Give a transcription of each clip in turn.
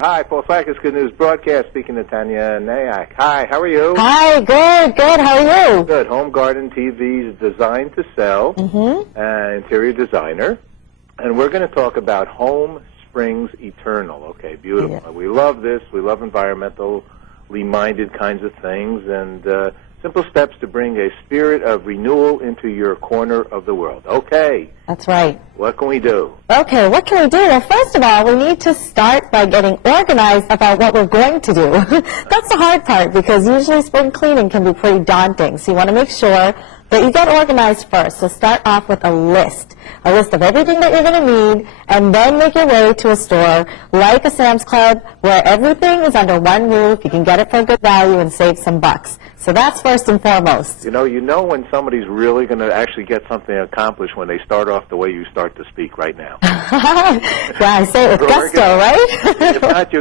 Hi, Paul Flackis, Good News Broadcast, speaking to Taniya Nayak. Hi, how are you? Hi, good. How are you? Good. Home garden TVs designed to sell, interior designer. And we're going to talk about Home Springs Eternal. Okay, beautiful. Yeah. We love this. We love environmentally minded kinds of things, and simple steps to bring a spirit of renewal into your corner of the world. Okay. That's right. What can we do? Okay, what can we do? Well, first of all, we need to start by getting organized about what we're going to do. That's the hard part, because usually spring cleaning can be pretty daunting. So you want to make sure that you get organized first. So start off with a list of everything that you're going to need, and then make your way to a store like a Sam's Club where everything is under one roof. You can get it for a good value and save some bucks. So that's first and foremost. You know when somebody's really going to actually get something accomplished when they start off the way you start to speak right now. Yeah, I say it with gusto, right? If not,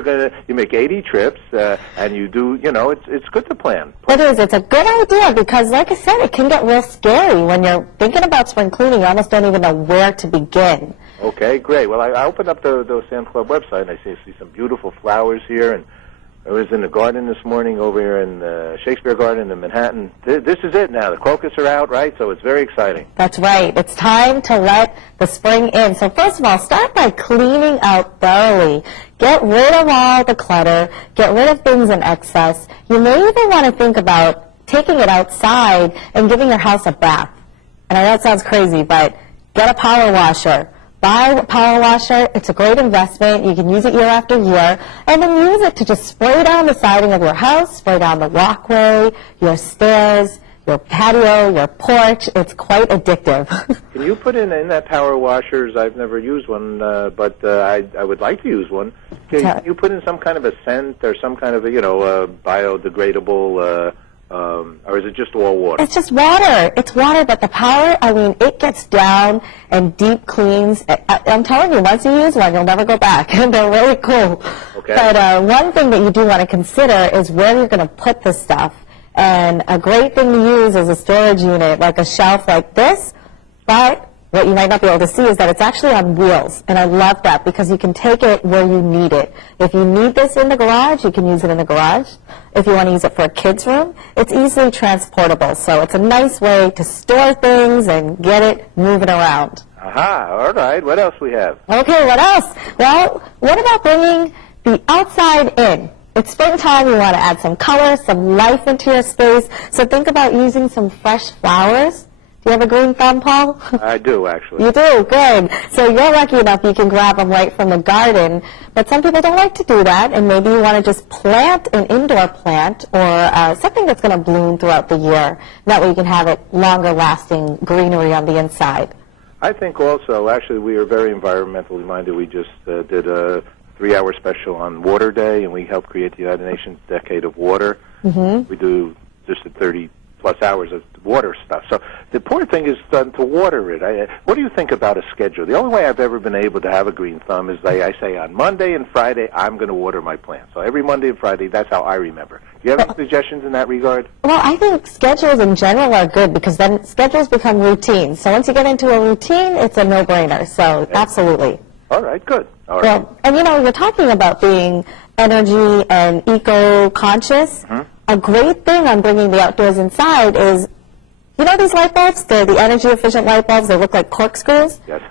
you make 80 trips, and you do, it's good to plan. It is. It's a good idea because, like I said, it can get real scary when you're thinking about spring cleaning. You almost don't even know where to begin. Okay, great. Well, I opened up the Sam's Club website, and I see some beautiful flowers here, and I was in the garden this morning over here in the Shakespeare Garden in Manhattan. This is it now. The crocus are out, right? So it's very exciting. That's right. It's time to let the spring in. So first of all, start by cleaning out thoroughly. Get rid of all the clutter. Get rid of things in excess. You may even want to think about taking it outside and giving your house a bath. And I know it sounds crazy, but get a power washer. Buy a power washer. It's a great investment. You can use it year after year. And then use it to just spray down the siding of your house, spray down the walkway, your stairs, your patio, your porch. It's quite addictive. Can you put in that power washers? I've never used one, but I would like to use one. Can you put in some kind of a scent or some kind of biodegradable or is it just all water? It's just water. It's water, but the power, it gets down and deep cleans. I'm telling you, once you use one, you'll never go back. They're really cool. Okay. But one thing that you do want to consider is where you're going to put the stuff. And a great thing to use is a storage unit, like a shelf like this. But what you might not be able to see is that it's actually on wheels, and I love that because you can take it where you need it. If you need this in the garage, you can use it in the garage. If you want to use it for a kid's room, it's easily transportable. So it's a nice way to store things and get it moving around. Aha, all right. What else we have? Okay, what else? Well, what about bringing the outside in? It's springtime. You want to add some color, some life into your space. So think about using some fresh flowers. Do you have a green thumb, Paul? I do, actually. You do? Good. So you're lucky enough you can grab them right from the garden. But some people don't like to do that, and maybe you want to just plant an indoor plant or something that's going to bloom throughout the year. That way you can have it longer-lasting greenery on the inside. I think also, actually, we are very environmentally minded. We just did a 3-hour special on Water Day, and we helped create the United Nations Decade of Water. We do just 30-plus hours of water stuff. So the important thing is to water it. What do you think about a schedule? The only way I've ever been able to have a green thumb is I say on Monday and Friday, I'm going to water my plants. So every Monday and Friday, that's how I remember. Do you have any suggestions in that regard? Well, I think schedules in general are good because then schedules become routines. So once you get into a routine, it's a no-brainer. So absolutely. All right, good. All right. Well, and you're talking about being energy and eco-conscious. A great thing on bringing the outdoors inside is, these light bulbs? They're the energy-efficient light bulbs. They look like corkscrews. Yes.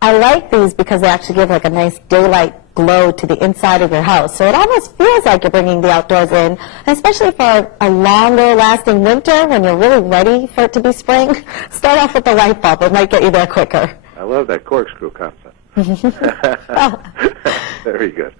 I like these because they actually give like a nice daylight glow to the inside of your house. So it almost feels like you're bringing the outdoors in, and especially for a longer-lasting winter when you're really ready for it to be spring. Start off with the light bulb. It might get you there quicker. I love that corkscrew concept. Very good.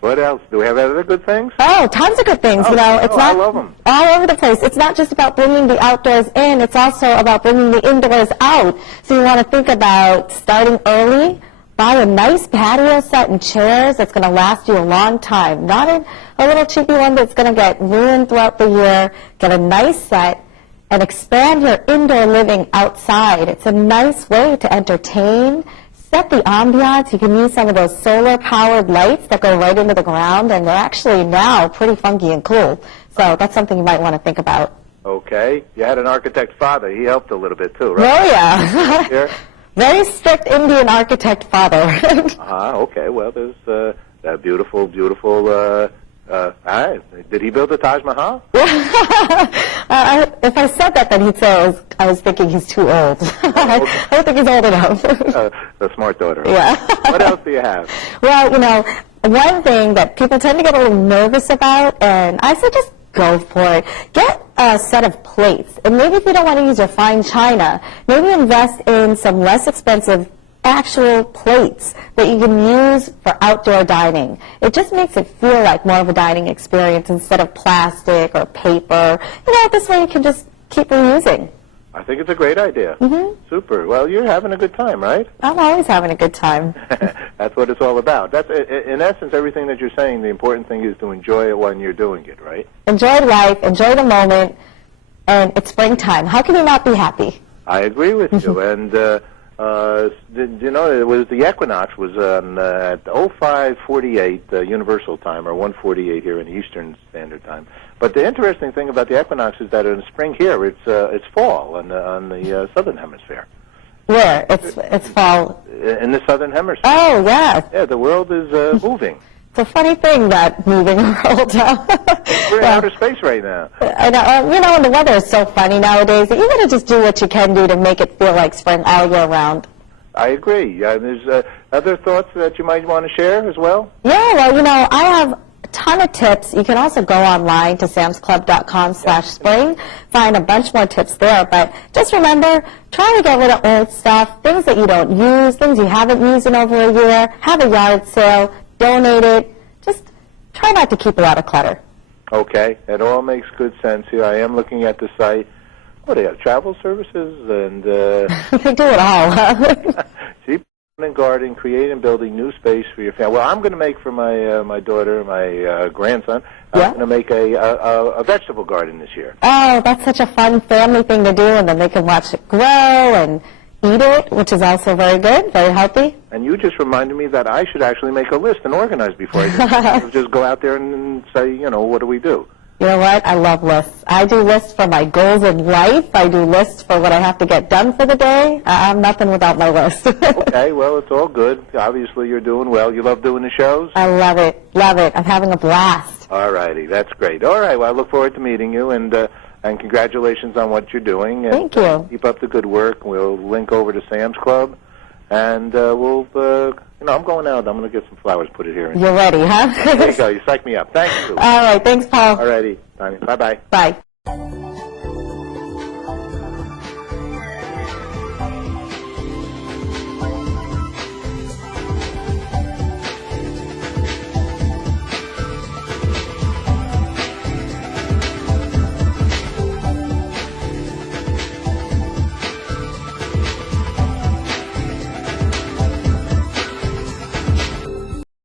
What else? Do we have other good things? Oh, tons of good things. It's not I love them. All over the place. It's not just about bringing the outdoors in. It's also about bringing the indoors out. So you want to think about starting early. Buy a nice patio set and chairs that's going to last you a long time. Not a little cheapy one that's going to get ruined throughout the year. Get a nice set and expand your indoor living outside. It's a nice way to entertain. Set the ambiance. You can use some of those solar-powered lights that go right into the ground, and they're actually now pretty funky and cool. So that's something you might want to think about. Okay. You had an architect father. He helped a little bit, too, right? Oh, yeah. Very strict Indian architect father. Okay. Well, there's That beautiful, beautiful. Did he build the Taj Mahal? If I said that, then he'd say I was thinking he's too old. I don't think he's old enough. A smart daughter. Yeah. What else do you have? Well, one thing that people tend to get a little nervous about, and I say just go for it. Get a set of plates. And maybe if you don't want to use your fine china, maybe invest in some less expensive actual plates that you can use for outdoor dining. It just makes it feel like more of a dining experience instead of plastic or paper. This way you can just keep reusing. I think it's a great idea. Mm-hmm. Super. Well, you're having a good time, right? I'm always having a good time. That's what it's all about. That's, in essence, everything that you're saying, the important thing is to enjoy it when you're doing it, right? Enjoy life, enjoy the moment, and it's springtime. How can you not be happy? I agree with you. And, it was the equinox was on at 05:48 Universal Time, or 1:48 here in Eastern Standard Time. But the interesting thing about the equinox is that in spring here, it's fall on the southern hemisphere. Where? It's fall. In the southern hemisphere. Oh, yes. Yeah, the world is moving. It's a funny thing, that moving world. We're in outer space right now. I know, and the weather is so funny nowadays that you got to just do what you can do to make it feel like spring all year round. I agree. There's other thoughts that you might want to share as well? Yeah, well, I have a ton of tips. You can also go online to samsclub.com/spring, find a bunch more tips there. But just remember, try to get rid of old stuff, things that you don't use, things you haven't used in over a year, have a yard sale, donate it. Just try not to keep a lot of clutter. Okay, it all makes good sense here. I am looking at the site. What do they have? Travel services and they do it all. Cheap and garden, create and building new space for your family. Well, I'm going to make for my daughter, my grandson. I'm going to make a vegetable garden this year. Oh, that's such a fun family thing to do, and then they can watch it grow and eat it, which is also very good, very healthy. And you just reminded me that I should actually make a list and organize before I just go out there and say, what do we do? You know what? I love lists. I do lists for my goals in life. I do lists for what I have to get done for the day. I'm nothing without my list. Okay, well, it's all good. Obviously, you're doing well. You love doing the shows? I love it. Love it. I'm having a blast. All righty. That's great. All right. Well, I look forward to meeting you, and congratulations on what you're doing. And, thank you. Keep up the good work. We'll link over to Sam's Club, and we'll, I'm going out. I'm going to get some flowers, put it here. You're ready, huh? There you go. You psyched me up. Thank you. All right. Thanks, Paul. All righty. Bye-bye. Bye.